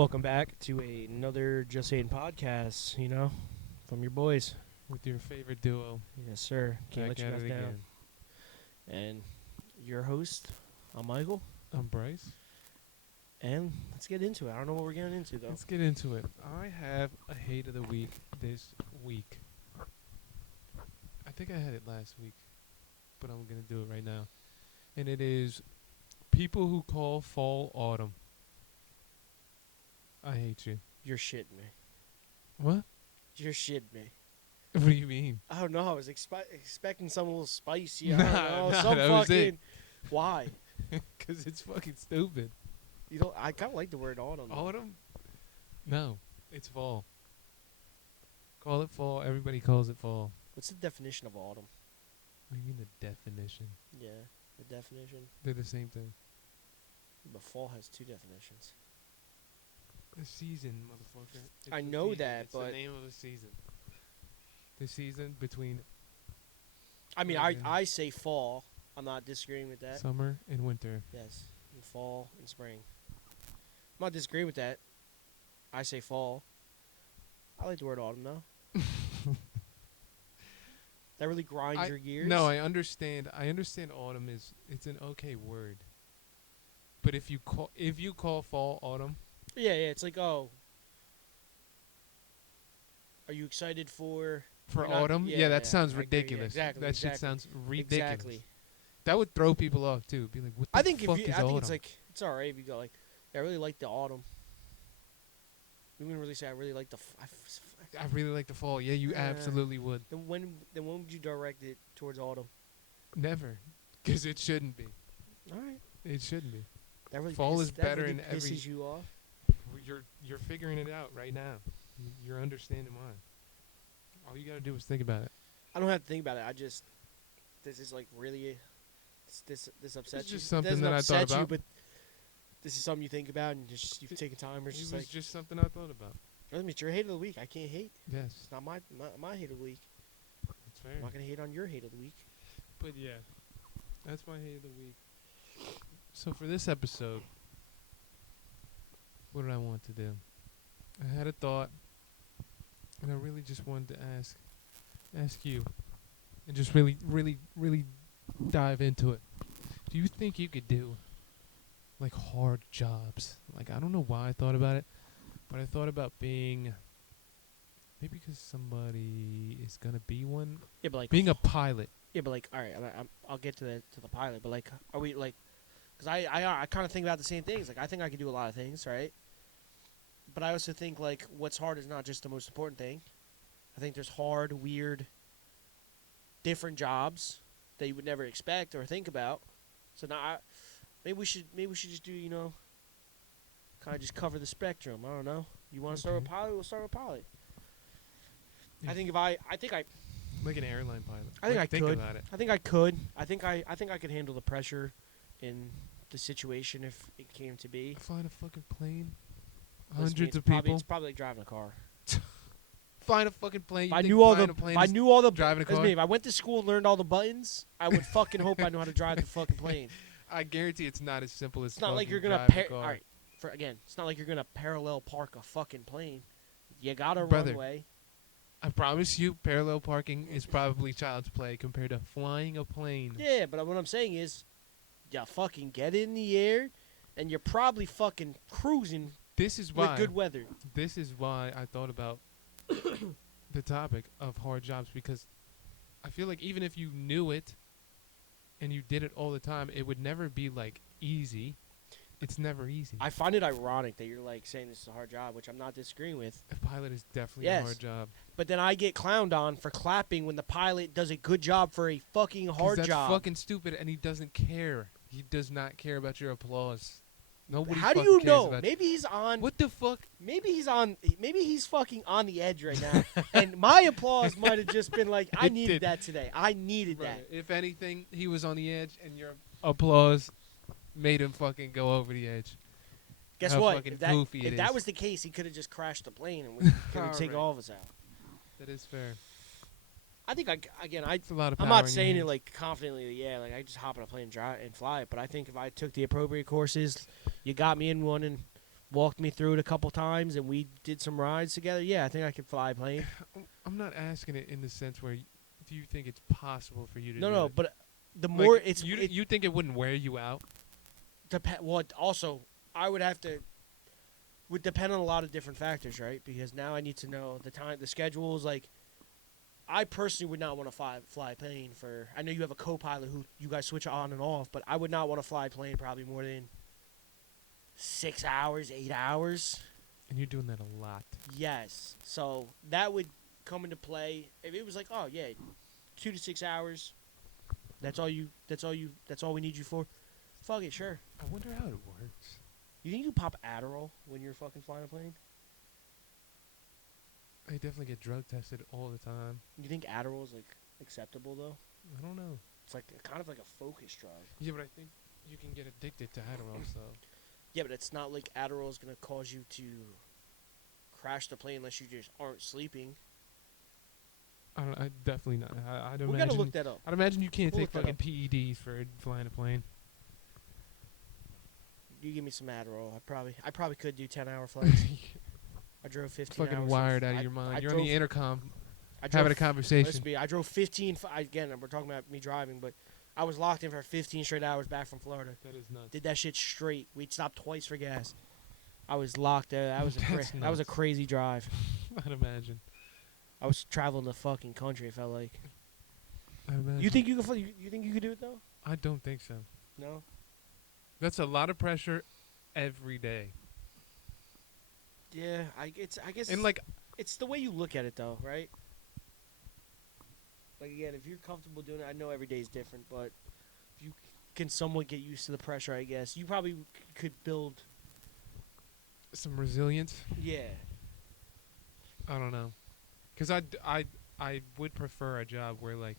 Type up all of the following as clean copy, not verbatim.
Welcome back to another Just Saying podcast, from your boys. With your favorite duo. Yes, sir. Can't Back let you at guys it down. again. And your host, I'm Michael. I'm Bryce. And let's get into it. I don't know what we're getting into, though. Let's get into it. I have a hate of the week this week. I think I had it last week, but I'm going to do it right now. And it is people who call fall autumn. I hate you. You're shitting me. What? You're shitting me. What do you mean? I don't know. I was expecting something a little spicy. I Nah, don't know. nah, Some that was fucking. it. Why? Because it's fucking stupid. I kind of like the word autumn. Autumn? No, it's fall. Call it fall. Everybody calls it fall. What's the definition of autumn? What do you mean the definition? Yeah, the definition. They're the same thing. But fall has two definitions. The season, motherfucker. It's I the know season. that, it's but the name of the season. The season between I mean, Okay. I say fall. I'm not disagreeing with that. summer and winter. Yes, and fall and spring. I'm not disagreeing with that. I say fall. I like the word autumn though. That really grinds your gears. No, I understand. I understand autumn it's an okay word. But if you call fall autumn, Yeah, it's like, oh, are you excited for for You're not- autumn, yeah, that yeah, sounds I agree, ridiculous. exactly, That shit exactly. sounds ridiculous. Exactly. That would throw people off too. Be like, what the I think fuck if you, is I think autumn? it's like it's all right if you go like, yeah, I really like the autumn. You wouldn't really say I really like the. I really like the fall. Yeah, you absolutely would. Then when would you direct it towards autumn? Never, because it shouldn't be. All right. It shouldn't be. That really Fall is that better really in every- pisses you off. You're figuring it out right now. You're understanding why. All you gotta do is think about it. I don't have to think about it. This is like really, this upsets It's you. just It something doesn't that I thought upset you, about. but this is something you think about and just you've taken time. Or It it's was just like, just something I thought about. I mean, it's your hate of the week. I can't hate. Yes, It's not my hate of the week. it's fair. I'm not gonna hate on your hate of the week. But yeah, that's my hate of the week. So for this episode, what did I want to do? I had a thought, and I really just wanted to ask you, and just really dive into it. Do you think you could do like hard jobs? Like, I don't know why I thought about it, but I thought about being maybe because somebody is gonna be one, Yeah, but like being a pilot. Yeah, but like, all right, I'll get to the pilot. But like, are we like? Because I kind of think about the same things. Like, I think I can do a lot of things, right? But I also think like, what's hard is not just the most important thing. I think there's hard, weird, different jobs that you would never expect or think about. So now, maybe we should just do kind of just cover the spectrum. I don't know. You want to start with Okay. pilot? We'll start with pilot. Yeah. I think I Like an airline pilot. I think Like, I think could. about it. I think I could. I think I could handle the pressure in the situation if it came to be. Flying a fucking plane. Listen, Hundreds of Probably, people. it's probably like driving a car. Flying a fucking plane. If You I think knew all flying the, a plane if I is knew all the, driving a listen to car? me, if I went to school and learned all the buttons, I would fucking hope I know how to drive the fucking plane. I guarantee it's not as simple as It's not like fucking you're gonna driving a car. all right. It's not like you're gonna parallel park a fucking plane. You got a Brother. runway. I promise you, parallel parking is probably child's play compared to flying a plane. Yeah, but what I'm saying is, you fucking get in the air, and you're probably fucking cruising This is with why. good weather. This is why I thought about the topic of hard jobs, because I feel like even if you knew it and you did it all the time, it would never be like easy. It's never easy. I find it ironic that you're like saying this is a hard job, which I'm not disagreeing with. A pilot is definitely Yes. a hard job. But then I get clowned on for clapping when the pilot does a good job for a fucking 'Cause hard that's job. fucking stupid, and he doesn't care. He does not care about your applause. Nobody. How do fucking you cares know? about Maybe he's on. What the fuck? Maybe he's fucking on the edge right now. And my applause might have just been like, I It needed did. that today. I needed Brother, that. if anything, he was on the edge, and your applause made him fucking go over the edge. Guess How what? fucking If that, goofy it if that is. was the case, he could have just crashed the plane and we could take Alright. all of us out. That is fair. I think It's a lot of power I'm not in your saying it hands. like confidently. Yeah, like I just hop on a plane and drive and fly it. But I think if I took the appropriate courses, you got me in one, and walked me through it a couple times, and we did some rides together. Yeah, I think I could fly a plane. I'm not asking it in the sense where do you think it's possible for you to No, do no, it? but the Like, more you think it wouldn't wear you out? well, also I would have to would depend on a lot of different factors, right? Because now I need to know the time, the schedules. Like, I personally would not want to fly a plane for. I know you have a co-pilot who you guys switch on and off, but I would not want to fly a plane probably more than 6 hours, 8 hours. And you're doing that a lot. Yes, so that would come into play if it was like, oh yeah, 2 to 6 hours. That's all you. That's all you. That's all we need you for. Fuck it, sure. I wonder how it works. You think you pop Adderall when you're fucking flying a plane? I definitely get drug tested all the time. You think Adderall is like acceptable though? I don't know. It's like kind of like a focus drug. Yeah, but I think you can get addicted to Adderall, so. Yeah, but it's not like Adderall is gonna cause you to crash the plane unless you just aren't sleeping. I definitely not. I'd We imagine. gotta look that up. I'd imagine you can't We'll take look that fucking PEDs for flying a plane. You give me some Adderall. I probably could do 10-hour flights. I drove 15 Fucking hours. wired out of your mind. You're on the intercom having a conversation. I drove 15. Again, we're talking about me driving, but I was locked in for 15 straight hours back from Florida. That is nuts. Did that shit straight. We'd stopped twice for gas. I was locked there. That was That's that was a nuts. crazy drive. I'd imagine. I was traveling the fucking country. It felt like. I'd imagine. You think you could? You think you could do it though? I don't think so. No. That's a lot of pressure every day. Yeah, I guess. And like, it's the way you look at it, though, right? Like again, if you're comfortable doing it, I know every day is different, but if you can somewhat get used to the pressure, I guess you probably could build. some resilience. Yeah. I don't know. Because I would prefer a job where, like,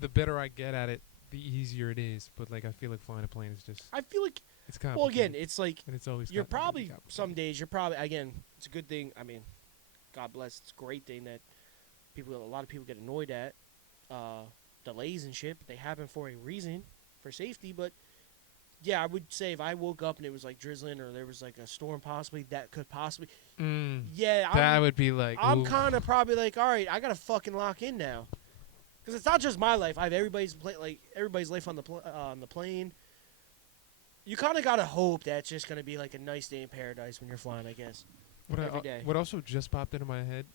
the better I get at it, the easier it is. But, like, I feel like flying a plane is just, I feel like. it's Well, complicated. again, it's like and it's always you're complicated. probably some days you're probably again. It's a good thing. I mean, God bless. It's a great thing that a lot of people get annoyed at delays and shit. But they happen for a reason, for safety. But yeah, I would say if I woke up and it was like drizzling or there was like a storm possibly that could possibly. Yeah, That would be like, I'm ooh. kind of probably like, all right, I gotta fucking lock in now, because it's not just my life. I have everybody's life on the plane. You kind of gotta hope that it's just gonna be like a nice day in paradise when you're flying, I guess. Every day. What also just popped into my head,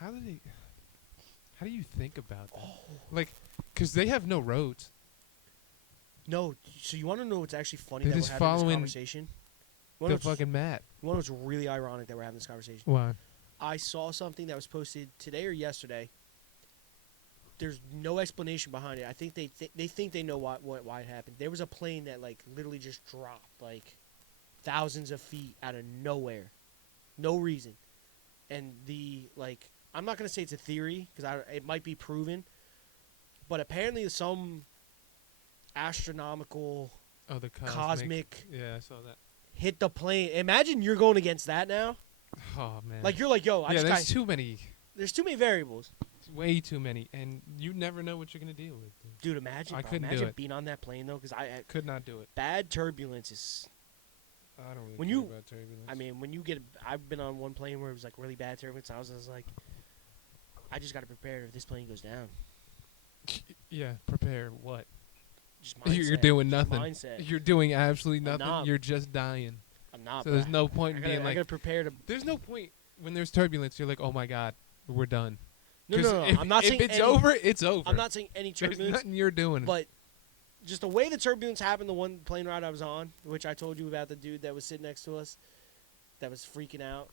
how do you think about that? Oh. Like, because they have no roads. No, so you want to know what's actually funny They're that we're just having this following conversation? You The wanna know what's- fucking map. you wanna know what's really ironic that we're having this conversation? Why? I saw something that was posted today or yesterday. There's no explanation behind it. I think they think they know why it happened. There was a plane that like literally just dropped like thousands of feet out of nowhere, no reason, and I'm not gonna say it's a theory because it might be proven, but apparently some astronomical Oh, the cosmic Yeah, I saw that. hit the plane. Imagine you're going against that now. Oh man. Like you're like, yo, yeah, there's too many. there's too many variables. Way too many, and you never know what you're gonna deal with. Dude, imagine. I bro, couldn't do imagine it. being on that plane though, because Could not do it. bad turbulence is. I don't really When care you- about turbulence. I mean, when you get, I've been on one plane where it was like really bad turbulence. I was just like, I just got to prepare if this plane goes down. yeah, prepare what? Just mindset. You're doing Just nothing. Mindset. You're doing absolutely I'm nothing. not. You're just dying. I'm not. So bro. there's no point I in gotta, being I like. gotta prepare to. There's no point when there's turbulence. You're like, oh my god, we're done. No, 'Cause no, no. If, I'm not if saying it's any, over, it's over. I'm not saying any There's turbulence, nothing you're doing. but just the way the turbulence happened. The one plane ride I was on, which I told you about, the dude that was sitting next to us, that was freaking out.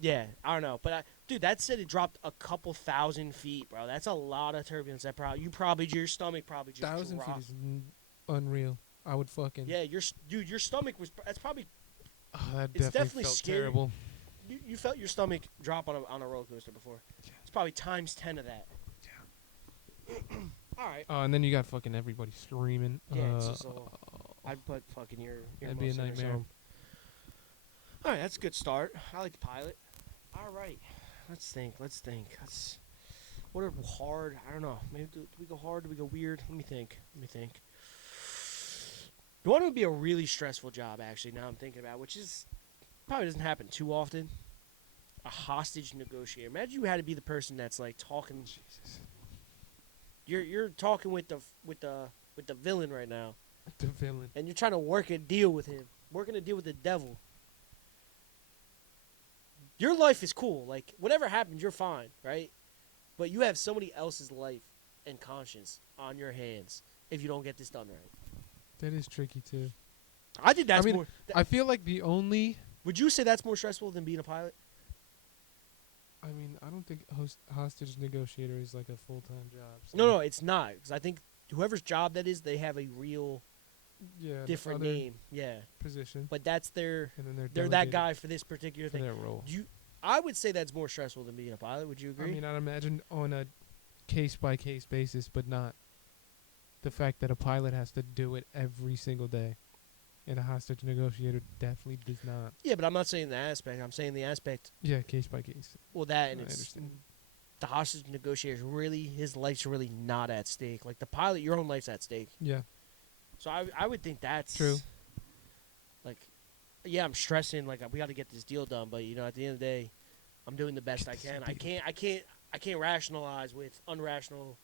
Yeah, I don't know, but dude, that said it dropped a couple thousand feet, bro. That's a lot of turbulence. That your stomach probably just 1,000 feet dropped. is unreal. I would fucking. Yeah, your stomach was. That's probably Oh, that it's definitely definitely felt scary. terrible. you felt your stomach drop on a roller coaster before. Yeah. It's probably times 10 of that. Yeah. All right. Oh, and then you got fucking everybody screaming. Yeah, it's just all. I'd put fucking your That'd be a earmuffs in or nightmare. something. All right, that's a good start. I like the pilot. All right, let's think. What are hard? I don't know. Maybe do we go hard? Do we go weird? Let me think. The one would be a really stressful job, actually, now I'm thinking about, which is probably doesn't happen too often. A hostage negotiator. Imagine you had to be the person that's like talking. Jesus. You're talking with the villain right now, The villain. and you're trying to work a deal with him, working a deal with the devil. Your life is cool. Like whatever happens, you're fine, right? But you have somebody else's life and conscience on your hands if you don't get this done right. That is tricky too. I think that's I mean, more. I feel like the only. Would you say that's more stressful than being a pilot? I mean, I don't think hostage negotiator is like a full-time job. So No, it's not. Because I think whoever's job that is, they have a real yeah, different other name. Yeah, position, but that's their. and then they're They're that delegated guy for this particular for thing. that role. I would say that's more stressful than being a pilot. Would you I agree? mean, I'd imagine on a case-by-case basis, but not the fact that a pilot has to do it every single day, and a hostage negotiator definitely does not. Yeah, but I'm not saying the aspect. I'm saying the aspect. Yeah, case by case. Well, that and I it's understand. the hostage negotiator is really his life's really not at stake. Like the pilot, your own life's at stake. Yeah, So I would think that's True. Like, yeah, I'm stressing. Like we got to get this deal done, but at the end of the day, I'm doing the best I Get this can. deal. I can't rationalize with unrational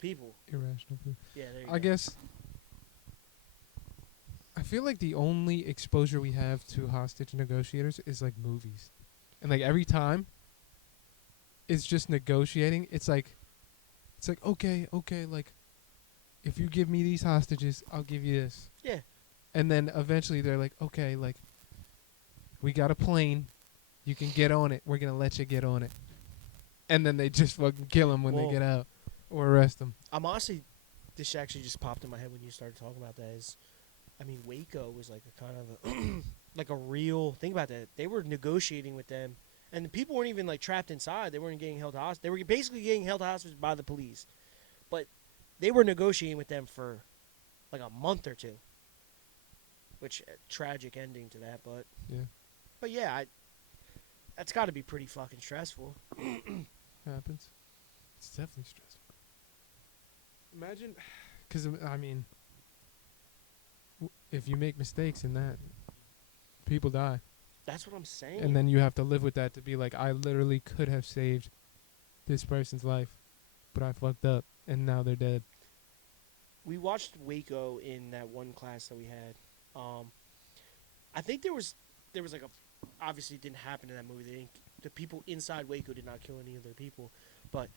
people. irrational. Yeah, there you I go. guess. I feel like the only exposure we have to hostage negotiators is like movies, and like every time, it's just negotiating. It's like okay, like, if you give me these hostages, I'll give you this. Yeah. And then eventually they're like, okay, like, we got a plane, you can get on it. We're gonna let you get on it. And then they just fucking kill him when they Well- get out, or arrest him. I'm honestly, this actually just popped in my head when you started talking about that. Waco was like a kind of like a real. Think about that. They were negotiating with them, and the people weren't even like trapped inside. They weren't getting held hostage. They were basically getting held hostage by the police, but they were negotiating with them for like a month or two. Which tragic ending to that, but Yeah, but yeah, that's got to be pretty fucking stressful. happens. It's definitely stressful. Imagine, because I mean, if you make mistakes in that, people die. That's what I'm saying. And then you have to live with that to be like, I literally could have saved this person's life, but I fucked up, and now they're dead. We watched Waco in that one class that we had. I think there was like obviously it didn't happen in that movie. The people inside Waco did not kill any of their people, but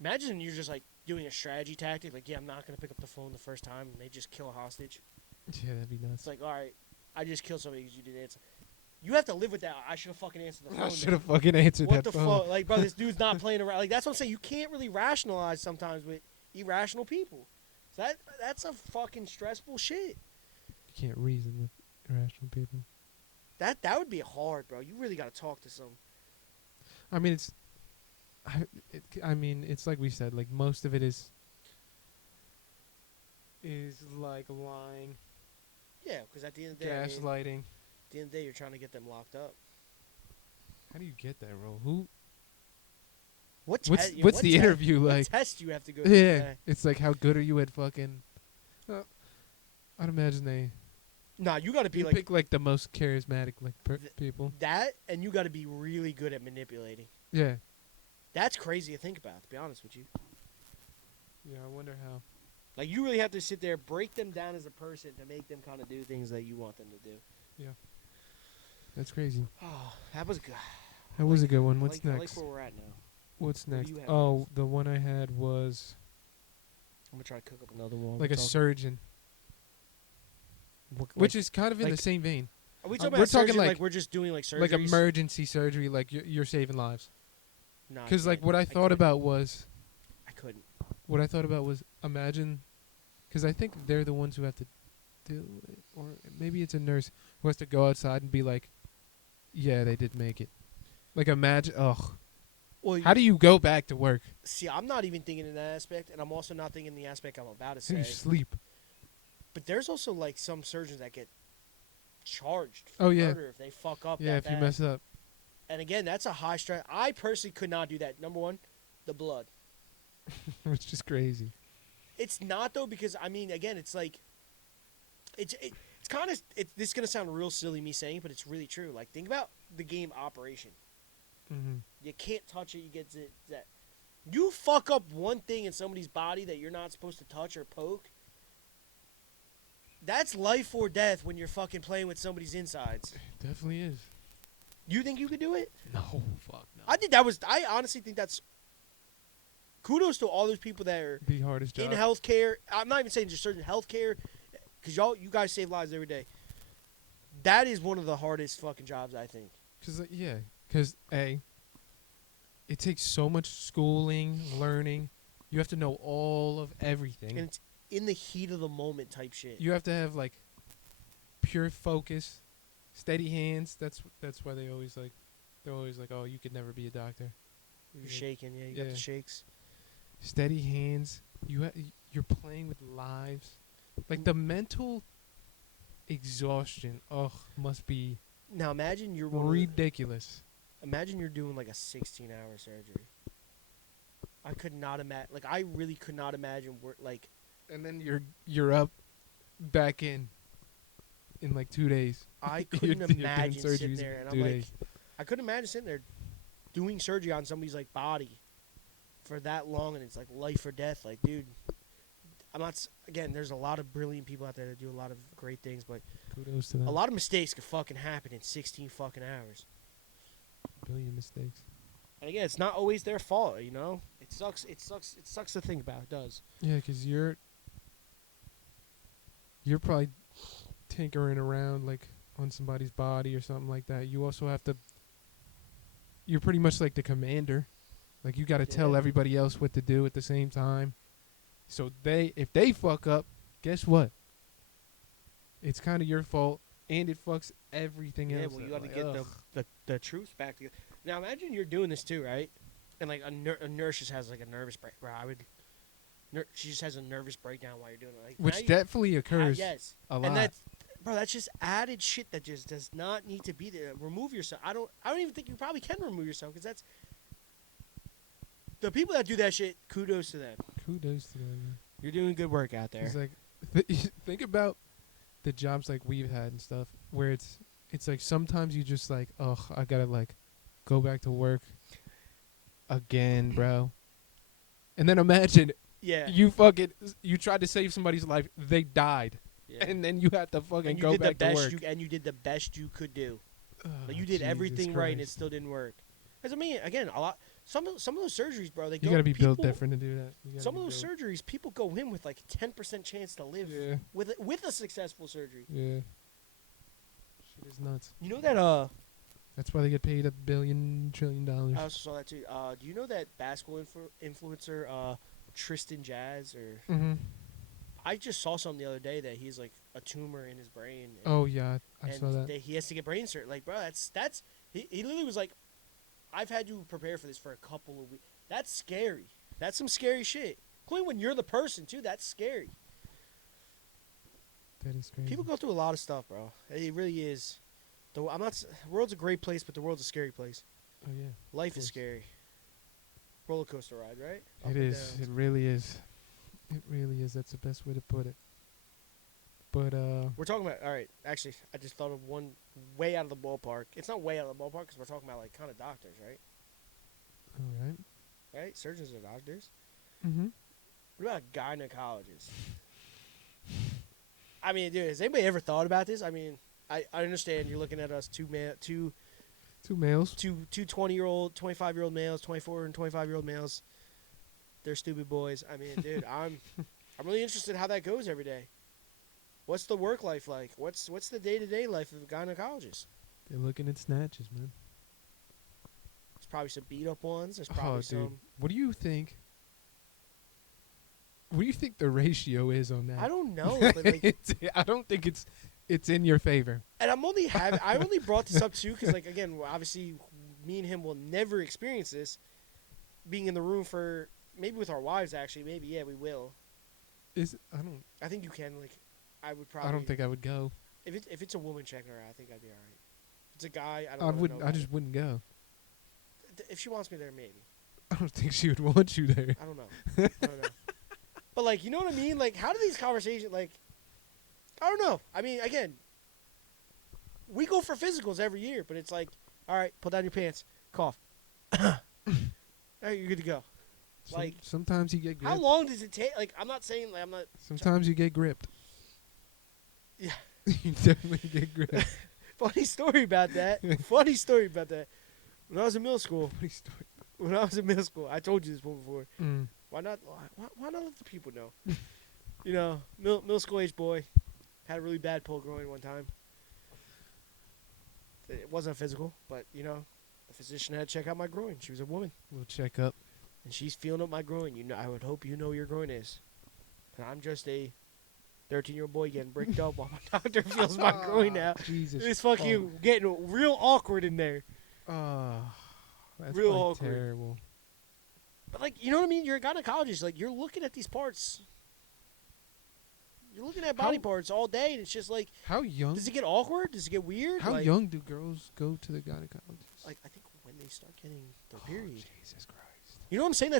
imagine you're just like doing a strategy tactic. Like, yeah, I'm not gonna pick up the phone the first time, and they just kill a hostage. Yeah, that'd be nuts. It's like, all right, I just killed somebody because you didn't answer. You have to live with that. I should have fucking answered the phone. I should have fucking answered What that the phone. fuck? Like, bro, this dude's not playing around. Like, that's what I'm saying. You can't really rationalize sometimes with irrational people. So that's a fucking stressful shit. You can't reason with irrational people. That would be hard, bro. You really got to talk to some. I mean, it's like we said. Like, most of it is like lying, Yeah, because at the end of the day, at gaslighting. the end of the day, you're trying to get them locked up. How do you get that role? Who? What's What's the interview what like? test you have to go through? Yeah, it's like, how good are you at fucking? I'd imagine they Nah, you got to be like pick like the most charismatic like people. that, and you got to be really good at manipulating. Yeah, That's crazy to think about, to be honest with you. yeah. I wonder how. Like, you really have to sit there, break them down as a person to make them kind of do things that you want them to do. That's crazy. Oh, that was good. That was a good one. What's I next? like where we're at now. What's what do next? you have Oh, next? the one I had was I'm going to try to cook up another one. like a surgeon, Like, which is kind of in like- the same vein. are we we're talking about talking surgery, like- we're just doing like surgeries? Like emergency surgery, like you're saving lives. No, I Because like can't. what I thought couldn't. about was I couldn't. imagine, because I think they're the ones who have to do it, or maybe it's a nurse who has to go outside and be like, yeah, they did make it. Like, imagine, Well, how do you go back to work? see, I'm not even thinking in that aspect, and I'm also not thinking the aspect I'm about to How do you say. sleep? But there's also like some surgeons that get charged for Oh, yeah. murder if they fuck up. Yeah, that if you bad. mess up. And again, that's a high stress. I personally could not do that. Number one, the blood. It's just crazy. It's not though, because I mean, again, it's like it's kind of this is gonna sound real silly me saying, but it's really true. Like think about the game Operation. Mm-hmm. You can't touch it. You get that. You fuck up one thing in somebody's body that you're not supposed to touch or poke. That's life or death when you're fucking playing with somebody's insides. Definitely is. You think you could do it? No, fuck no. I honestly think that's. Kudos to all those people that are The hardest job. in healthcare. I'm not even saying just certain healthcare, because you guys save lives every day. That is one of the hardest fucking jobs, I think. Because it takes so much schooling, learning. You have to know all of everything. And it's in the heat of the moment type shit. You have to have like pure focus, steady hands. That's why they're always like, oh, you could never be a doctor. You're shaking, yeah. You got the shakes. Steady hands. You're playing with lives. Like the mental exhaustion. Oh, must be Now imagine you're ridiculous. imagine you're doing like a 16-hour surgery. I could not imagine. Like I really could not imagine like. And then you're up, back in like 2 days. I You're couldn't doing imagine sitting surgeries there, in and 2 I'm like, days. I couldn't imagine sitting there doing surgery on somebody's like body for that long, and it's like life or death. Like, dude, I'm not. Again, there's a lot of brilliant people out there that do a lot of great things, but Kudos to them. a lot of mistakes could fucking happen in 16 fucking hours. Billion mistakes. And again, it's not always their fault, you know. It sucks. It sucks to think about. It does. Yeah, because you're probably tinkering around like on somebody's body or something like that. You also have to. You're pretty much like the commander. Like you got to tell everybody else what to do at the same time. So if they fuck up, guess what? It's kind of your fault, and it fucks everything else. Yeah, well, you got to get the truth back together. Now, imagine you're doing this too, right? And like a nurse just has like a nervous break. Bro, she just has a nervous breakdown while you're doing it. Like, Which definitely occurs yes. a lot. And that's just added shit that just does not need to be there. Remove yourself. I don't even think you probably can remove yourself, because that's the people that do that shit. Kudos to them. Kudos to them. You're doing good work out there. It's like think about the jobs like we've had and stuff, where it's like sometimes you just like, oh, I gotta like go back to work again, bro. And then imagine you tried to save somebody's life, they died. Yeah. And then you had to fucking go back to work. And you did the best you could do. Like you did everything right, and it still didn't work. Because I mean, again, some of those surgeries, bro. You gotta be built different to do that. Some of those surgeries, people go in with like 10% chance to live with a successful surgery. Yeah. Shit is nuts. You know that That's why they get paid $1 billion trillion. I also saw that too. Do you know that basketball influencer Tristan Jazz or? Mm-hmm. I just saw something the other day that he's like a tumor in his brain. Oh yeah, I saw that. He has to get brain surgery. Like, bro, that's he literally was like, I've had to prepare for this for a couple of weeks. That's scary. That's some scary shit. Including when you're the person too. That's scary. That is crazy. People go through a lot of stuff, bro. It really is. The world's a great place, but the world's a scary place. Oh yeah. Life is scary. Roller coaster ride, right? It is. It really is. It really is. That's the best way to put it. But we're talking about. All right. Actually, I just thought of one way out of the ballpark. It's not way out of the ballpark because we're talking about like kind of doctors, right? All right. Right. Surgeons are doctors. Mm-hmm. What about gynecologists? I mean, dude, has anybody ever thought about this? I mean, I understand you're looking at us two males, 20-year-old, 25-year-old males, 24 and 25-year-old males. They're stupid boys. I mean, dude, I'm really interested in how that goes every day. What's the work life like? What's the day-to-day life of a gynecologist? They're looking at snatches, man. There's probably some beat-up ones. There's probably some. Dude. What do you think? What do you think the ratio is on that? I don't know. But like, I don't think it's in your favor. And I only brought this up too because, like, again, obviously, me and him will never experience this. Being in the room for maybe with our wives, actually, maybe we will. I think you can. Like, I would probably. I don't think I would go. If it's a woman checking her out, I think I'd be all right. If it's a guy, I just wouldn't go. If she wants me there, maybe. I don't think she would want you there. I don't know. But like, you know what I mean? Like, how do these conversations like? I don't know. I mean, again, we go for physicals every year, but it's like, all right, pull down your pants, cough. All right, you're good to go. Like, Sometimes you get how gripped. long does it take? Like, I'm not saying like I'm not. Sometimes you get gripped. Yeah. You definitely get gripped. Funny story about that. Funny story about that. When I was in middle school, I told you this one before. Mm. Why not? Why not let the people know? You know, middle school age boy had a really bad pull groin one time. It wasn't physical, but you know, the physician had to check out my groin. She was a woman, We'll check up. and she's feeling up my groin. You know, I would hope you know your groin is. And I'm just a 13-year-old boy getting bricked up while my doctor feels my groin out. Jesus. It's fucking getting real awkward in there. Oh, that's Real like awkward. terrible. But like, you know what I mean? You're a gynecologist. Like, you're looking at these parts. You're looking at body parts all day, and it's just like, How young? does it get awkward? Does it get weird? How like, young do girls go to the gynecologist? Like, I think when they start getting their period. Jesus Christ. You know what I'm saying?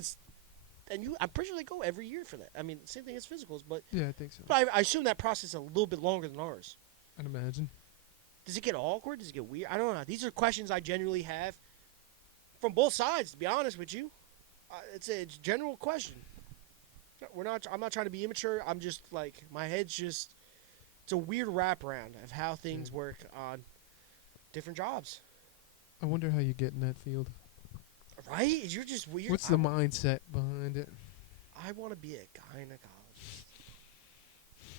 I'm pretty sure they go every year for that. I mean, same thing as physicals, but Yeah, I think so. I assume that process is a little bit longer than ours. I'd imagine. Does it get awkward? Does it get weird? I don't know. These are questions I genuinely have from both sides, to be honest with you. It's a general question. I'm not trying to be immature. I'm just like, my head's just, it's a weird wraparound of how things work on different jobs. I wonder how you get in that field. Right? You're just weird. What's the mindset behind it? I want to be a gynecologist.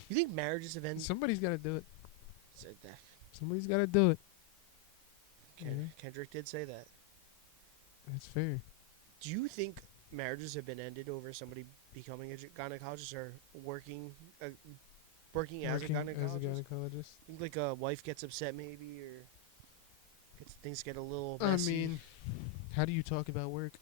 You think marriages have ended? Somebody's got to do it. Said that. Somebody's got to do it. Kendrick did say that. That's fair. Do you think marriages have been ended over somebody becoming a gynecologist or working as a gynecologist? Think like a wife gets upset maybe, or things get a little messy. I mean, how do you talk about work?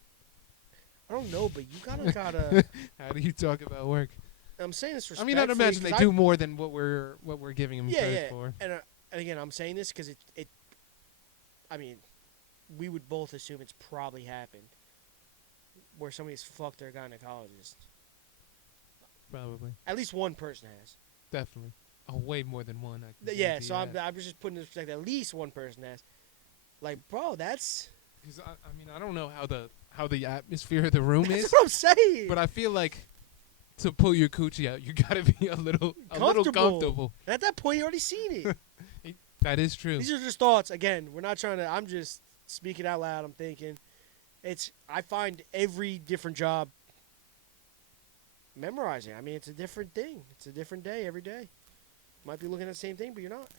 I don't know, but you gotta. How do you talk about work? I'm saying this I respectfully. mean, I'd imagine they do more than what we're giving them credit Yeah. for. And again, I'm saying this because it. I mean, we would both assume it's probably happened, where somebody's fucked their gynecologist. Probably. At least one person has. Definitely. Oh, way more than one. Yeah, so I'm just putting this perspective. At least one person has. Like, bro, that's. Because I mean, I don't know how the atmosphere of the room That's is, what I'm saying. but I feel like to pull your coochie out, you gotta be a little comfortable. And at that point, you already seen it. That is true. These are just thoughts. Again, we're not trying to. I'm just speaking out loud. I'm thinking. I find every different job memorizing. I mean, it's a different thing. It's a different day every day. Might be looking at the same thing, but you're not.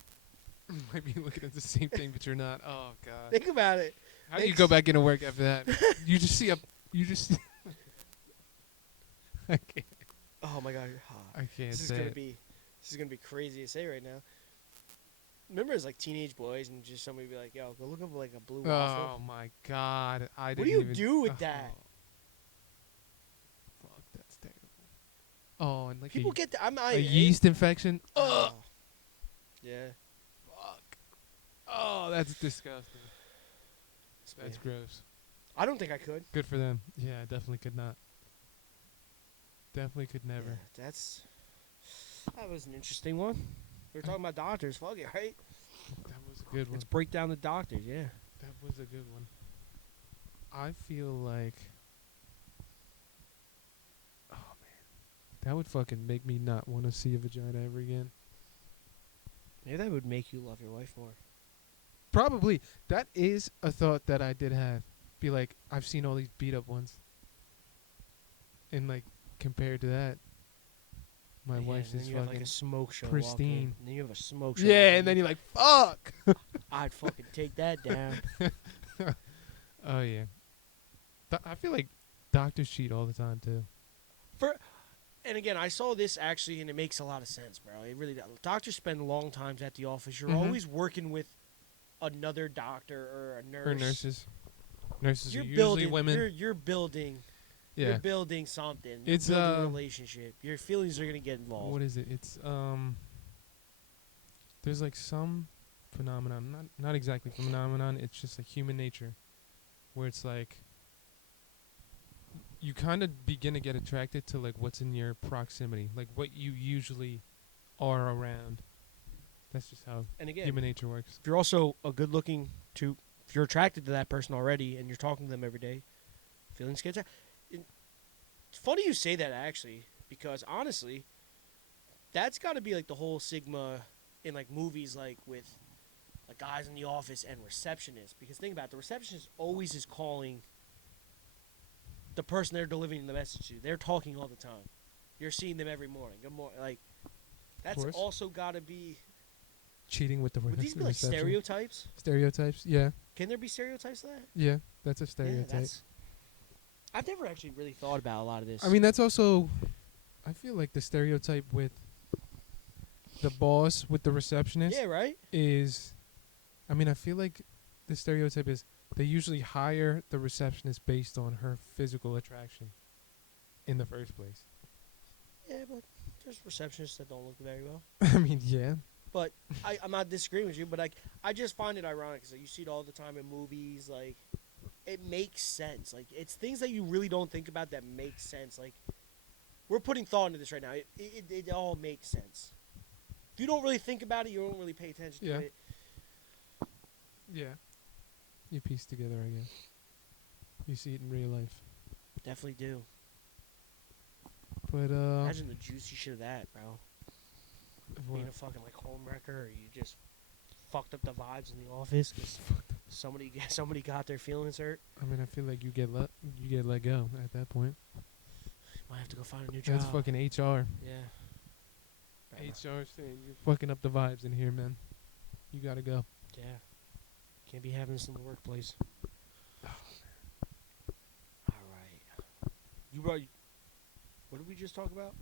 Might be looking at the same thing, but you're not. Oh God. Think about it. How do you go back into work after that? You just see I can't. Oh my God. I can't This is say gonna it. be. This is gonna be crazy to say right now. Remember, as like teenage boys, and just somebody be like, "Yo, go look up like a blue waffle." Oh my God! I What didn't do you even, do with that? Fuck, that's terrible. Oh, and like People get. a yeast infection. Ugh. Yeah. Fuck. Oh, that's disgusting. That's Yeah. gross. I don't think I could. Good for them. Yeah, I definitely could not. Definitely could never. Yeah, that was an interesting one. We were talking about doctors. Fuck it, right? That was a good one. Let's break down the doctors. Yeah. That was a good one. I feel like, oh man, that would fucking make me not want to see a vagina ever again. Maybe that would make you love your wife more. Probably. That is a thought that I did have. Be like, I've seen all these beat up ones. And like, compared to that, my wife's and is then you have fucking like a smoke show. pristine. And then you have a smoke show. Yeah, and then you're like, fuck! I'd fucking take that down. Oh, yeah. I feel like doctors cheat all the time, too. And again, I saw this actually, and it makes a lot of sense, bro. It really does. Doctors spend long times at the office. You're Mhm. always working with another doctor or a nurse. Or nurses. Nurses You're are usually building, women. You're building. Yeah. You're building something. You're It's, building a relationship. Your feelings are gonna get involved. What is it? It's there's like some phenomenon, not exactly phenomenon, it's just like human nature, where it's like you kind of begin to get attracted to like what's in your proximity, like what you usually are around. That's just how And again, human nature works. if you're also a good looking to, if you're attracted to that person already and you're talking to them every day, feelings get. It's funny you say that actually, because honestly, that's got to be like the whole sigma in like movies, like with like guys in the office and receptionists. Because think about it, the receptionist always is calling the person they're delivering the message to. They're talking all the time. You're seeing them every morning. Good morning. Like that's course. also got to be. Cheating with the Would these be like reception. stereotypes? Stereotypes? Yeah. Can there be stereotypes to that? Yeah, that's a Yeah, stereotype. I've never actually really thought about a lot of this. I mean, that's also, I feel like the stereotype with the boss with the receptionist yeah, right. is, I mean, I feel like the stereotype is they usually hire the receptionist based on her physical attraction in the first place. Yeah, but there's receptionists that don't look very well. I mean, yeah. But I'm not disagreeing with you, but I just find it ironic because like, you see it all the time in movies. Like, it makes sense. Like, it's things that you really don't think about that make sense. Like, we're putting thought into this right now. It all makes sense. If you don't really think about it, you don't really pay attention Yeah. to it. Yeah. You piece together, I guess. You see it in real life. Definitely do. But, Imagine the juicy shit of that, bro. what? Being a fucking like home wrecker, or you just fucked up the vibes in the office because somebody got their feelings hurt. I mean, I feel like you get let go at that point. Might have to go find a new job. That's fucking HR. Yeah. HR saying you're fucking up the vibes in here, man. You gotta go. Yeah. Can't be having this in the workplace. All right. You brought. What did we just talk about?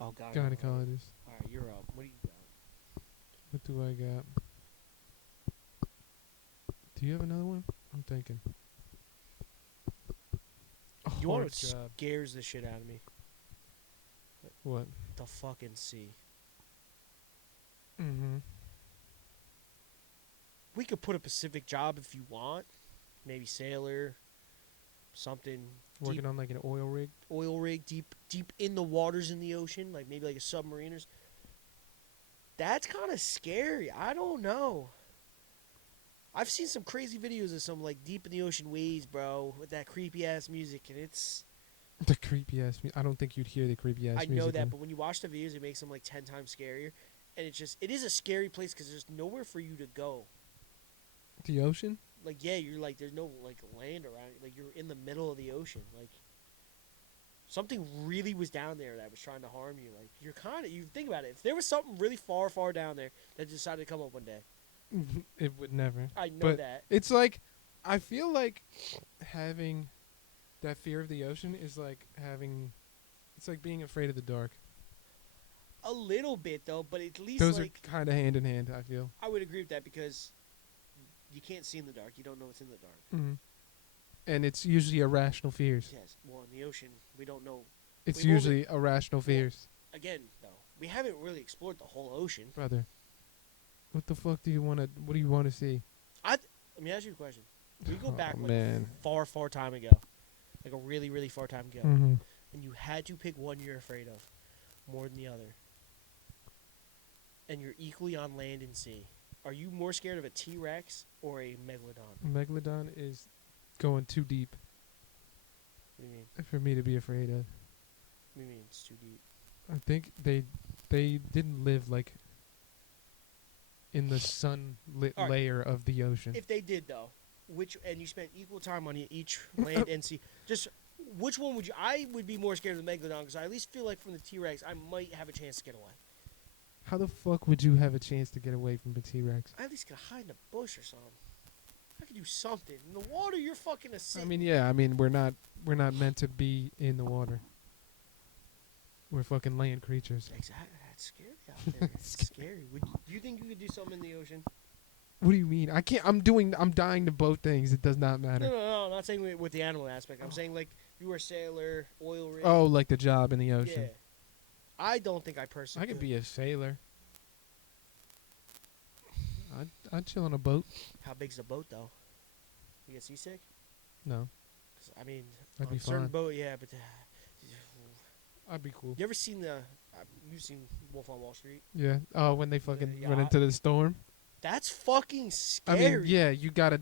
Oh, God. Gynecologist. All right, you're up. What do you got? What do I got? Do you have another one? I'm thinking. You want Hard what job. scares the shit out of me? What? The fucking sea. Mm-hmm. We could put a Pacific job if you want. Maybe sailor. Something. Working on like an oil rig. Oil rig deep in the waters in the ocean, like maybe like a submariners. That's kind of scary. I don't know. I've seen some crazy videos of some like deep in the ocean waves, bro, with that creepy ass music, and it's. The creepy ass. I don't think you'd hear the creepy ass I music. know that, in but when you watch the videos, it makes them like 10 times scarier, and it is a scary place because there's nowhere for you to go. the ocean. Like yeah, you're like there's no like land around. Like you're in the middle of the ocean. Like something really was down there that was trying to harm you. Like you think about it. If there was something really far down there that decided to come up one day, It would never. I know But that. it's like, I feel like having that fear of the ocean is like having, it's like being afraid of the dark. A little bit though, but at least Those like are kind of hand in hand, I feel. I would agree with that because you can't see in the dark. You don't know what's in the dark. Mm-hmm. And it's usually irrational fears. Yes. Well, in the ocean, we don't know. It's We've usually irrational fears. Again, though, we haven't really explored the whole ocean. Brother, what the fuck do you want to, what do you want to see? Let me ask you a question. We go back like man. far time ago, like a really, really far time ago, Mm-hmm. and you had to pick one you're afraid of more than the other, and you're equally on land and sea. Are you more scared of a T-Rex or a megalodon? Megalodon is going too deep What do you mean? for me to be afraid of. What do you mean it's too deep? I think they didn't live like in the sunlit All right. layer of the ocean. If they did though, and you spent equal time on each land and sea, just which one would you? I would be more scared of the megalodon because I at least feel like from the T-Rex I might have a chance to get away. How the fuck would you have a chance to get away from a T-Rex? I at least could hide in a bush or something. I could do something. In the water, you're fucking a I mean, yeah. I mean, we're not meant to be in the water. We're fucking land creatures. Exactly. That's scary out there. It's scary. Do you think you could do something in the ocean? What do you mean? I can't. I'm dying to both things. It does not matter. No. I'm not saying with the animal aspect. I'm saying like you were a sailor, oil rig. Oh, like the job in the yeah. ocean. I don't think I personally. I could be a sailor. I'd chill on a boat. How big's the boat though? You get seasick? No. 'Cause, I mean, That'd on be a certain fine. boat, yeah, but I'd be cool. You ever seen you've seen Wolf on Wall Street? Yeah. Oh, when they fucking run yacht? into the storm. That's fucking I scary. mean, yeah, you gotta.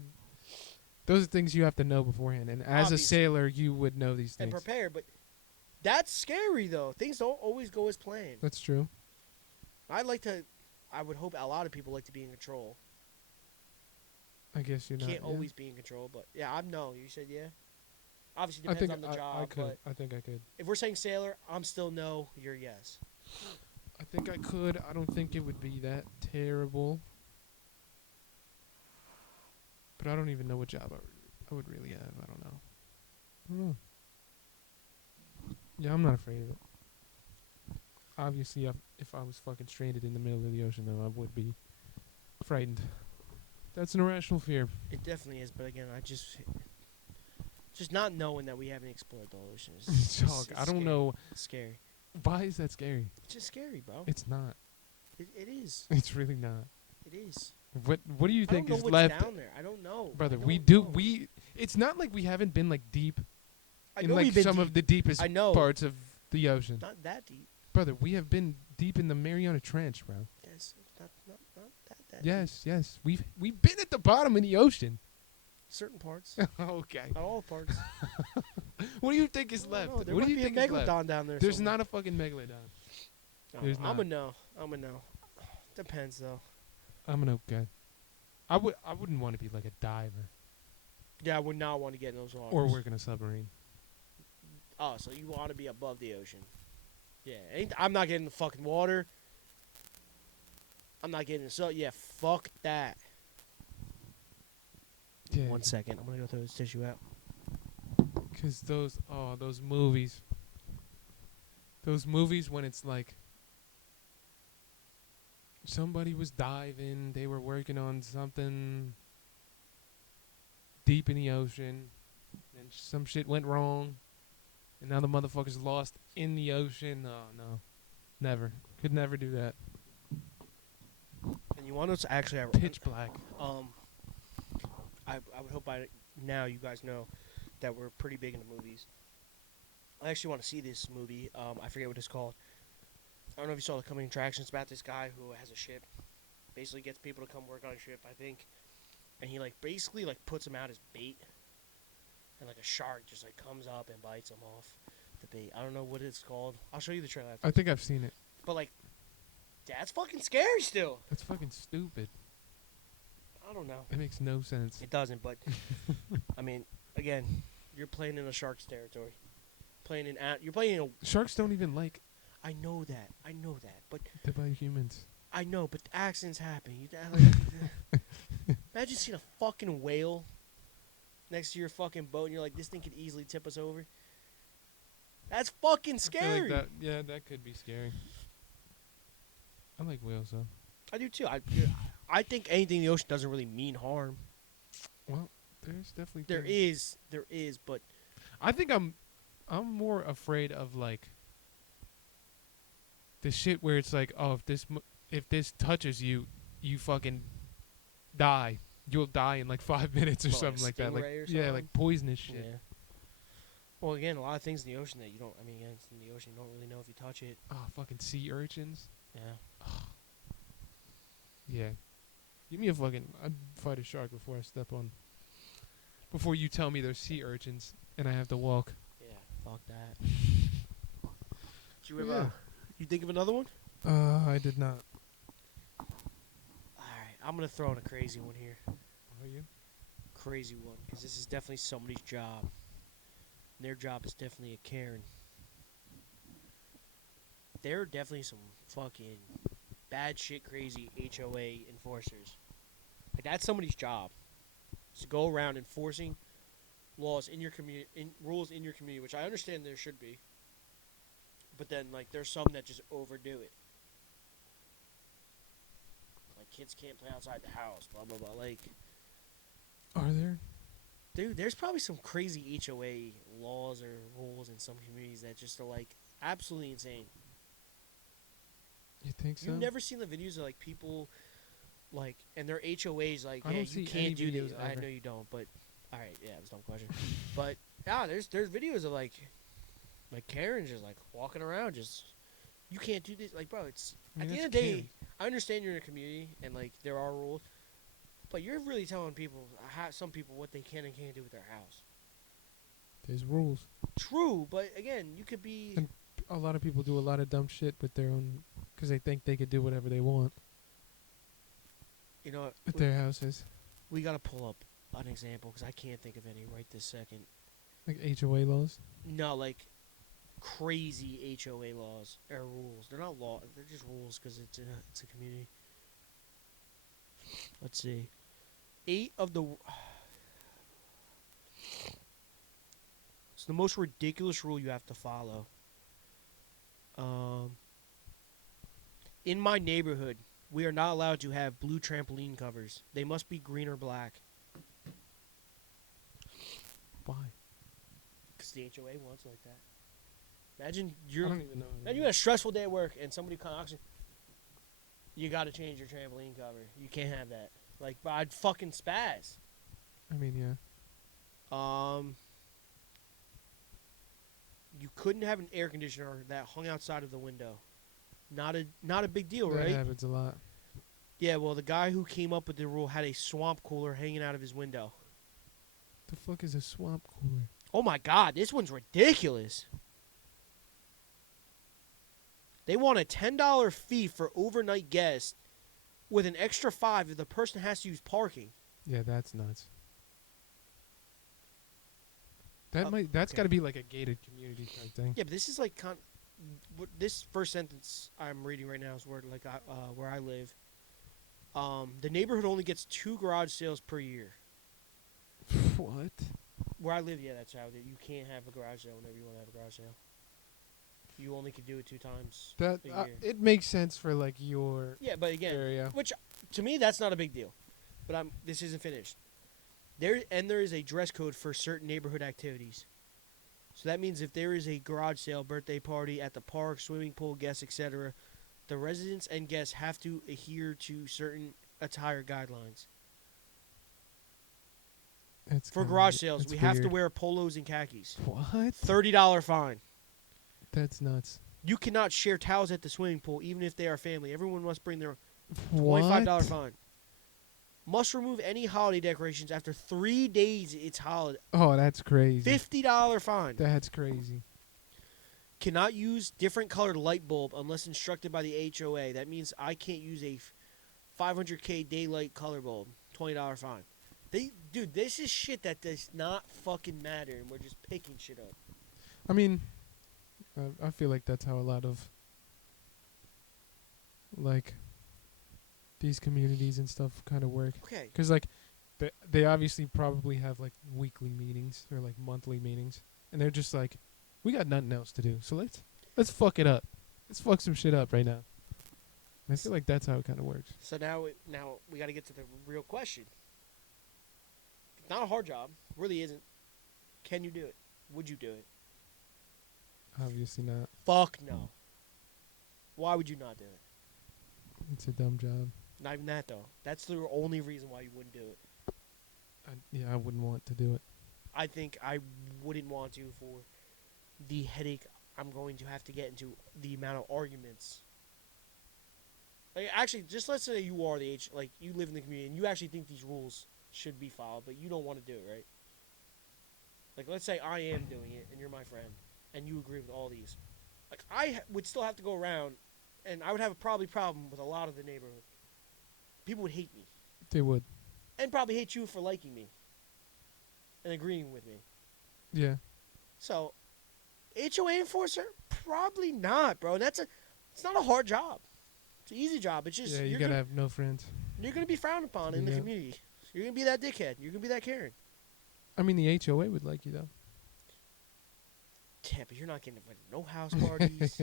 Those are things you have to know beforehand, and as a Obviously. sailor, you would know these And things. prepare, but that's scary though. Things don't always go as planned. That's true. I would hope a lot of people like to be in control. I guess you're not. Can't yeah. always be in control, but yeah, I'm no. You said yeah. Obviously I depends think on the job, I could. but I think I could. if we're saying sailor, I'm still no. You're yes. I think I could. I don't think it would be that terrible. But I don't even know what job I would really have. I don't know. Yeah, I'm not afraid of it. Obviously, if I was fucking stranded in the middle of the ocean, though, I would be frightened. That's an irrational fear. It definitely is, but again, just not knowing that we haven't explored the ocean is Dog, I don't scary. know. It's scary. Why is that scary? It's just scary, bro. It's not. It is. It's really not. It is. What do you I think don't know is what's left? down there. I don't know, Brother, I we don't do. know. It's not like we haven't been like deep I in know like we've been some deep. of the deepest I know. parts of the ocean. Not that deep. Brother, we have been deep in the Mariana Trench, bro. Yes, not that. Deep. Yes. We've been at the bottom of the ocean. Certain parts, Okay. not all parts. What do you think is I left? don't know. There What might do you be think a is left? megalodon down there. There's somewhere. not a fucking megalodon. there's I'm not. a no. I'm a no. Depends though. I'm an okay. I wouldn't want to be like a diver Yeah, I would not want to get in those waters. or work in a submarine. Oh, so you want to be above the ocean? Yeah, I'm not getting in the fucking water. I'm not getting so yeah. Fuck that. Yeah. 1 second. I'm gonna go throw this tissue out. Cause those movies. Those movies when it's like somebody was diving, they were working on something deep in the ocean, and some shit went wrong, and now the motherfucker's lost in the ocean. Oh no, never, could never do that. And you want us actually? Pitch black. I would hope by now you guys know that we're pretty big into movies. I actually want to see this movie. I forget what it's called. I don't know if you saw the coming attractions about this guy who has a ship. Basically gets people to come work on a ship, I think. And he basically puts them out as bait. And a shark just comes up and bites them off the bait. I don't know what it's called. I'll show you the trailer after. I think I've seen it. But that's fucking scary still. That's fucking stupid. I don't know. It makes no sense. It doesn't, but I mean, again, you're playing in a shark's territory. You're playing in a. Sharks don't even like I know that, but to bite humans. I know, but accidents happen. Imagine seeing a fucking whale next to your fucking boat, and you're like, this thing could easily tip us over. That's fucking I scary. feel like that could be scary. I like whales though. I do too. I think anything in the ocean doesn't really mean harm. Well, there's definitely There is, but I think I'm more afraid of the shit where it's like, oh, if this touches you, you fucking die. You'll die in 5 minutes or Well, something like that. stingray or Yeah, something? poisonous shit. yeah. Well, again, a lot of things in the ocean that you don't. I mean, again, it's in the ocean. You don't really know if you touch it. Oh, fucking sea urchins. Yeah. Yeah. Give me a fucking. I'd fight a shark before I step on. Before you tell me there's sea urchins and I have to walk. Yeah. Fuck that. Did you Yeah. You think of another one? I did not. All right, I'm gonna throw in a crazy one here. Are you? Crazy one, because this is definitely somebody's job. And their job is definitely a Karen. There are definitely some fucking bad shit, crazy HOA enforcers. That's somebody's job. Is to go around enforcing laws in your community, rules in your community, which I understand there should be. But then, there's some that just overdo it. Kids can't play outside the house, blah, blah, blah. Are there? Dude, there's probably some crazy HOA laws or rules in some communities that just are, absolutely insane. You think so? You've never seen the videos of, people, and their HOAs, I yeah, don't you see can't any do this. videos I ever. know you don't, but, alright, yeah, it was a dumb question. But, yeah, there's videos of, Like Karen's just like walking around, just you can't do this. Like, bro, it's I at mean, the end of that's the day. Karen. I understand you're in a community and like there are rules, but you're really telling people how some people what they can and can't do with their house. There's rules. True, but again, you could be. And a lot of people do a lot of dumb shit with their own because they think they could do whatever they want You know, with their houses. we gotta pull up an example because I can't think of any right this second. Like HOA laws. No, like crazy HOA laws or rules. They're not law. They're just rules because it's a community. Let's see. 8 of the. It's the most ridiculous rule you have to follow. In my neighborhood, we are not allowed to have blue trampoline covers. They must be green or black. Why? Because the HOA wants it like that. Imagine I you're. don't even know. Imagine you had a stressful day at work and somebody comes. You got to change your trampoline cover. You can't have that. Like, but I'd fucking spaz. I mean, yeah. You couldn't have an air conditioner that hung outside of the window. Not a big deal, That right? happens a lot. Yeah, well, the guy who came up with the rule had a swamp cooler hanging out of his window. The fuck is a swamp cooler? Oh my god, this one's ridiculous. They want a $10 fee for overnight guests with an extra $5 if the person has to use parking. Yeah, that's nuts. That's okay. got to be like a gated community type thing. Yeah, but this is like this first sentence I'm reading right now is where where I live. The neighborhood only gets 2 garage sales per year. What? Where I live, yeah, that's how you can't have a garage sale whenever you want to have a garage sale. You only can do it 2 times That a year. it makes sense for like your Yeah, but again, area. which to me that's not a big deal. But this isn't finished. There is a dress code for certain neighborhood activities. So that means if there is a garage sale, birthday party at the park, swimming pool, guests, etc., the residents and guests have to adhere to certain attire guidelines. It's For kinda garage sales, it's we have to weird. wear polos and khakis. What? $30 fine. That's nuts. You cannot share towels at the swimming pool, even if they are family. Everyone must bring their What? $25 fine. Must remove any holiday decorations after 3 days. It's holiday. Oh, that's crazy. $50 fine. That's crazy. Cannot use different colored light bulb unless instructed by the HOA. That means I can't use a 500K daylight color bulb. $20 fine. Dude, this is shit that does not fucking matter, and we're just picking shit up. I mean, I feel like that's how a lot of like these communities and stuff kind of work. Okay. Because like they obviously probably have like weekly meetings or like monthly meetings, and they're just like, we got nothing else to do, so let's fuck it up. Let's fuck some shit up right now. And I feel like that's how it kind of works. So now we got to get to the real question. It's not a hard job. Really isn't. Can you do it? Would you do it? Obviously not. Fuck no. Why would you not do it? It's a dumb job. Not even that, though. That's the only reason why you wouldn't do it. I wouldn't want to do it. I think I wouldn't want to for the headache I'm going to have to get into, the amount of arguments. Like, actually, just let's say you are you live in the community and you actually think these rules should be followed, but you don't want to do it, right? Like, let's say I am doing it and you're my friend and you agree with all these. Like, I would still have to go around and I would have a problem with a lot of the neighborhood. People would hate me. They would. And probably hate you for liking me and agreeing with me. Yeah. So, HOA enforcer? Probably not, bro. It's not a hard job. It's an easy job. It's just You gotta have no friends. you're gonna be frowned upon in the Yeah. community. You're gonna be that dickhead. You're gonna be that Karen. I mean, the HOA would like you though. Yeah, but you're not getting invited to no house parties.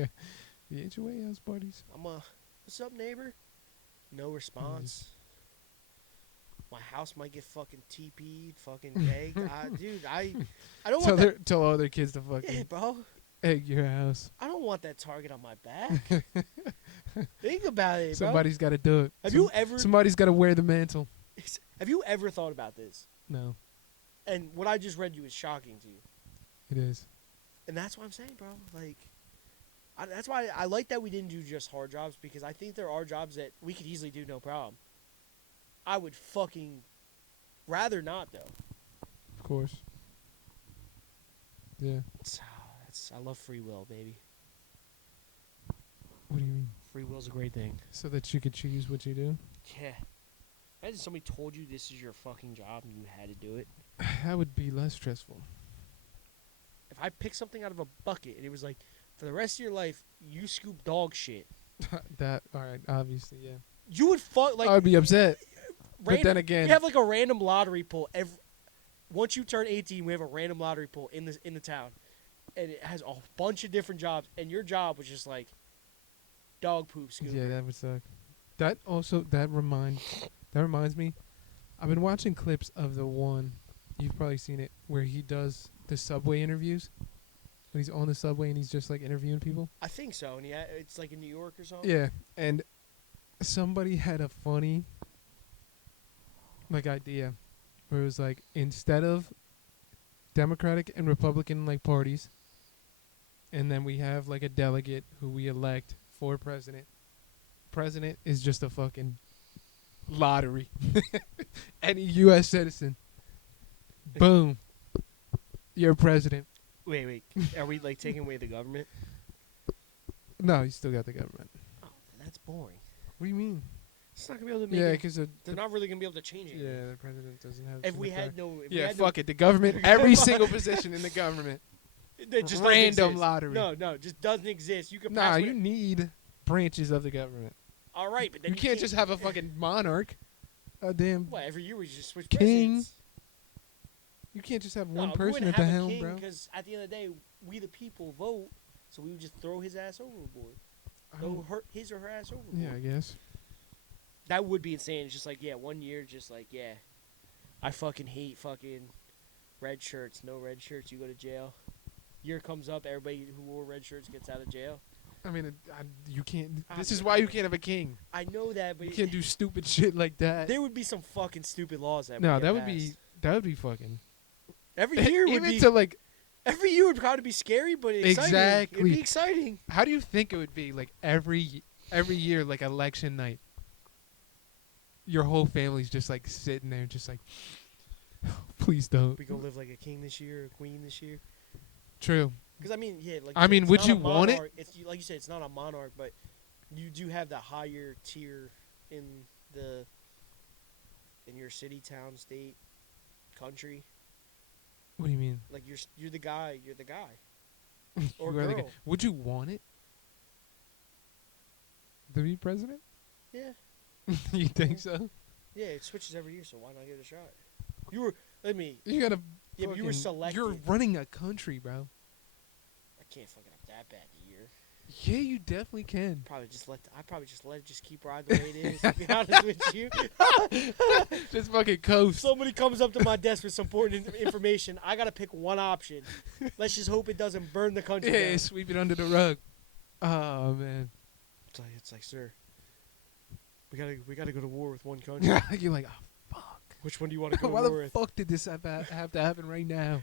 The HOA house parties. What's up, neighbor? No response. My house might get fucking TP'd, fucking egged. Dude, I don't want that. Tell all their kids to fucking Yeah, bro. egg your house. I don't want that target on my back. Think about it, bro. Somebody's got to do it. Have you ever? Somebody's got to wear the mantle. Have you ever thought about this? No, And what I just read you is shocking to you. it is. And that's what I'm saying, bro. Like, that's why I like that we didn't do just hard jobs, because I think there are jobs that we could easily do no problem. I would fucking rather not, though. Of course. Yeah. I love free will, baby. What do you mean? Free will's a great thing. So that you could choose what you do? Yeah. Imagine somebody told you this is your fucking job and you had to do it. That would be less stressful. If I picked something out of a bucket and it was like, for the rest of your life, you scoop dog shit. That, alright, obviously, yeah. You would fuck, like... I would be upset. But random, then again... we have like a random lottery pull. Once you turn 18, we have a random lottery pull in the town. And it has a bunch of different jobs. And your job was just like, dog poop scooper. Yeah, that would suck. That reminds me. I've been watching clips of the one, you've probably seen it, where he does the subway interviews. When he's on the subway and he's just like interviewing people. I think so. And it's like in New York or something. Yeah, and somebody had a funny like idea where it was like, instead of Democratic and Republican like parties, and then we have like a delegate who we elect for president. President is just a fucking lottery. Any U.S. citizen. Boom. You're president. Wait. Are we like taking away the government? No, you still got the government. Oh, that's boring. What do you mean? It's not gonna be able to make Yeah, it. because They're not really gonna be able to change it. yeah, the president doesn't have. If we too much had power. no, if Yeah, we had fuck it. The government, every single position in the government, it just doesn't random exist. lottery. No, just doesn't exist. You can Nah, pass you need branches of the government. all right, but then You can't just have a fucking monarch. A damn. What, every year we just switch King. presidents. You can't just have No, one we person wouldn't at the have a helm, king, bro. Because at the end of the day, we the people vote, so we would just throw his ass overboard. I Throw don't- her, his or her ass overboard. Yeah, I guess. That would be insane. It's just like, yeah, 1 year, just like, yeah, I fucking hate fucking red shirts. No red shirts, you go to jail. Year comes up, everybody who wore red shirts gets out of jail. I mean, you can't. I This mean, is why you can't have a king. I know that, but You can't do stupid shit like that. there would be some fucking stupid laws that No, would get that would be passed. fucking. Every year would Even be to like, every year would probably be scary, but exciting. Exactly. It'd be exciting. how do you think it would be like every year, like election night? Your whole family's just like sitting there, just like, please don't. We gonna live like a king this year, a queen this year. True. Because I mean, yeah, like I mean, it's would not you a want it? monarch. It's like you said, it's not a monarch, but you do have the higher tier in your city, town, state, country. What do you mean? Like you're the guy. You're the guy. Or You are the guy. girl. Would you want it to be president? Yeah. You think so? Yeah, it switches every year, so why not give it a shot? You were. Let me. You gotta. Yeah, but you were fucking- selected. You're running a country, bro. I can't fuck it up that bad a year. Yeah, you definitely can. I probably just let it just keep riding the way it is. To be honest with you. Just fucking coast. Somebody comes up to my desk with some important information. I gotta pick one option. Let's just hope it doesn't burn the country Yeah, down. sweep it under the rug. Oh man. It's like, sir, we gotta go to war with one country. You're like, oh fuck. Which one do you want to go to Why war the with? fuck did this have to happen right now?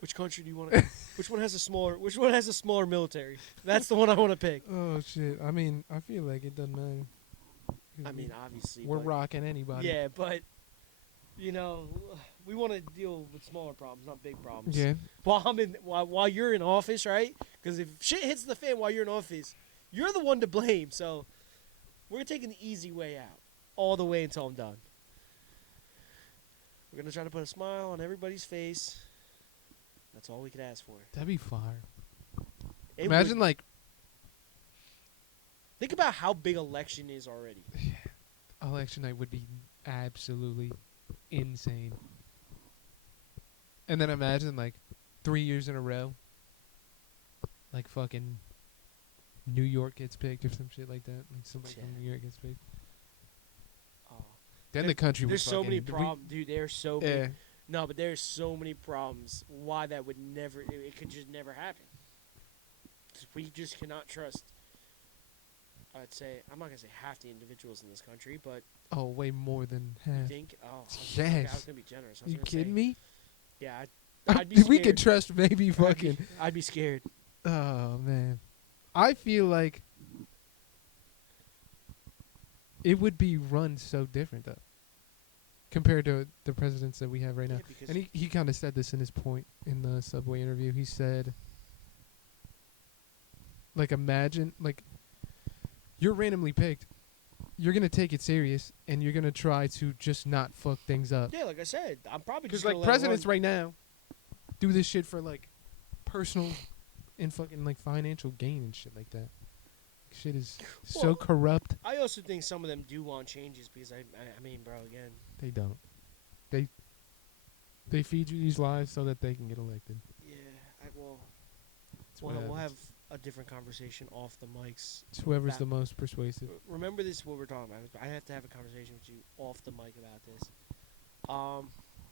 Which country do you want to? Which one has a smaller military? That's the one I want to pick. Oh shit. I mean, I feel like it doesn't matter. 'Cause I mean, obviously, we're but- rocking anybody. Yeah, but you know, we want to deal with smaller problems, not big problems. Yeah. While you're in office, right? Because if shit hits the fan while you're in office, you're the one to blame. So we're taking the easy way out, all the way until I'm done. We're gonna try to put a smile on everybody's face. That's all we could ask for. That'd be fire. It Imagine would- like think about how big election is already. election night would be absolutely insane. And then imagine like 3 years in a row, like fucking New York gets picked or some shit like that. Like somebody Yeah. from New York gets picked. Oh, Then the country would there's so many fucking- problems, dude. There's so many. Yeah. No, but there's so many problems. Why that would never? It could just never happen. 'Cause we just cannot trust. I'd say I'm not gonna say half the individuals in this country, but Oh, way more than you half. think? Oh, okay, I Yes. was gonna be generous. I was You gonna kidding say, me? Yeah, I'd be We could scared. trust maybe fucking. I'd be scared. Oh man, I feel like it would be run so different though, compared to the presidents that we have right now. Yeah, because And he kind of said this in his point in the Subway interview. He said, like, imagine, like, you're randomly picked. You're going to take it serious, and you're going to try to just not fuck things up. yeah, like I said, I'm probably Because, just like, gonna let presidents it run. right now do this shit for, like, personal and fucking, like, financial gain and shit like that. Shit is so Well, corrupt. I also think some of them do want changes because I mean, bro, again, They don't. They feed you these lies so that they can get elected. yeah, well, That's what we'll have happens. a different conversation off the mics. It's whoever's That- the most persuasive. Remember this, what we're talking about. I have to have a conversation with you off the mic about this.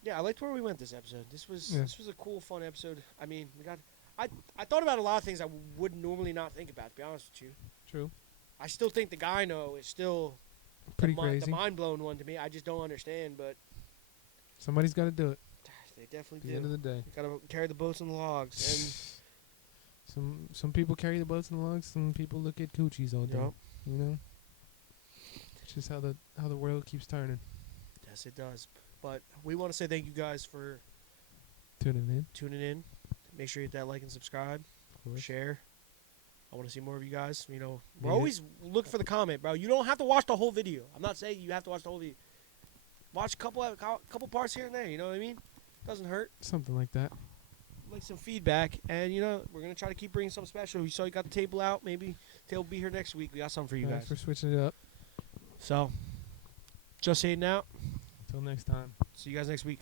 Yeah, I liked where we went this episode. This was a cool, fun episode. I mean, I thought about a lot of things I would normally not think about. To be honest with you, True. I still think the gyno is still Pretty the crazy. mind blowing one to me. I just don't understand, but Somebody's got to do it. they At definitely the end of do. the day. Gotta carry the boats and the logs, Some people carry the boats and the logs. Some people look at coochies all and day. yep, You know. It's just how the world keeps turning. yes, it does. But we want to say thank you guys for Tuning tuning in. Make sure you hit that like and subscribe, of course. share. I want to see more of you guys. You know, Yeah. we're always look for the comment, bro. You don't have to watch the whole video. I'm not saying you have to watch the whole video. Watch a couple parts here and there. You know what I mean? Doesn't hurt. Something like that. Like some feedback, and you know we're gonna try to keep bringing something special. You saw you got the table out. Maybe table will be here next week. We got something for you Thanks guys. for switching it up. So, just saying out. Until next time. See you guys next week.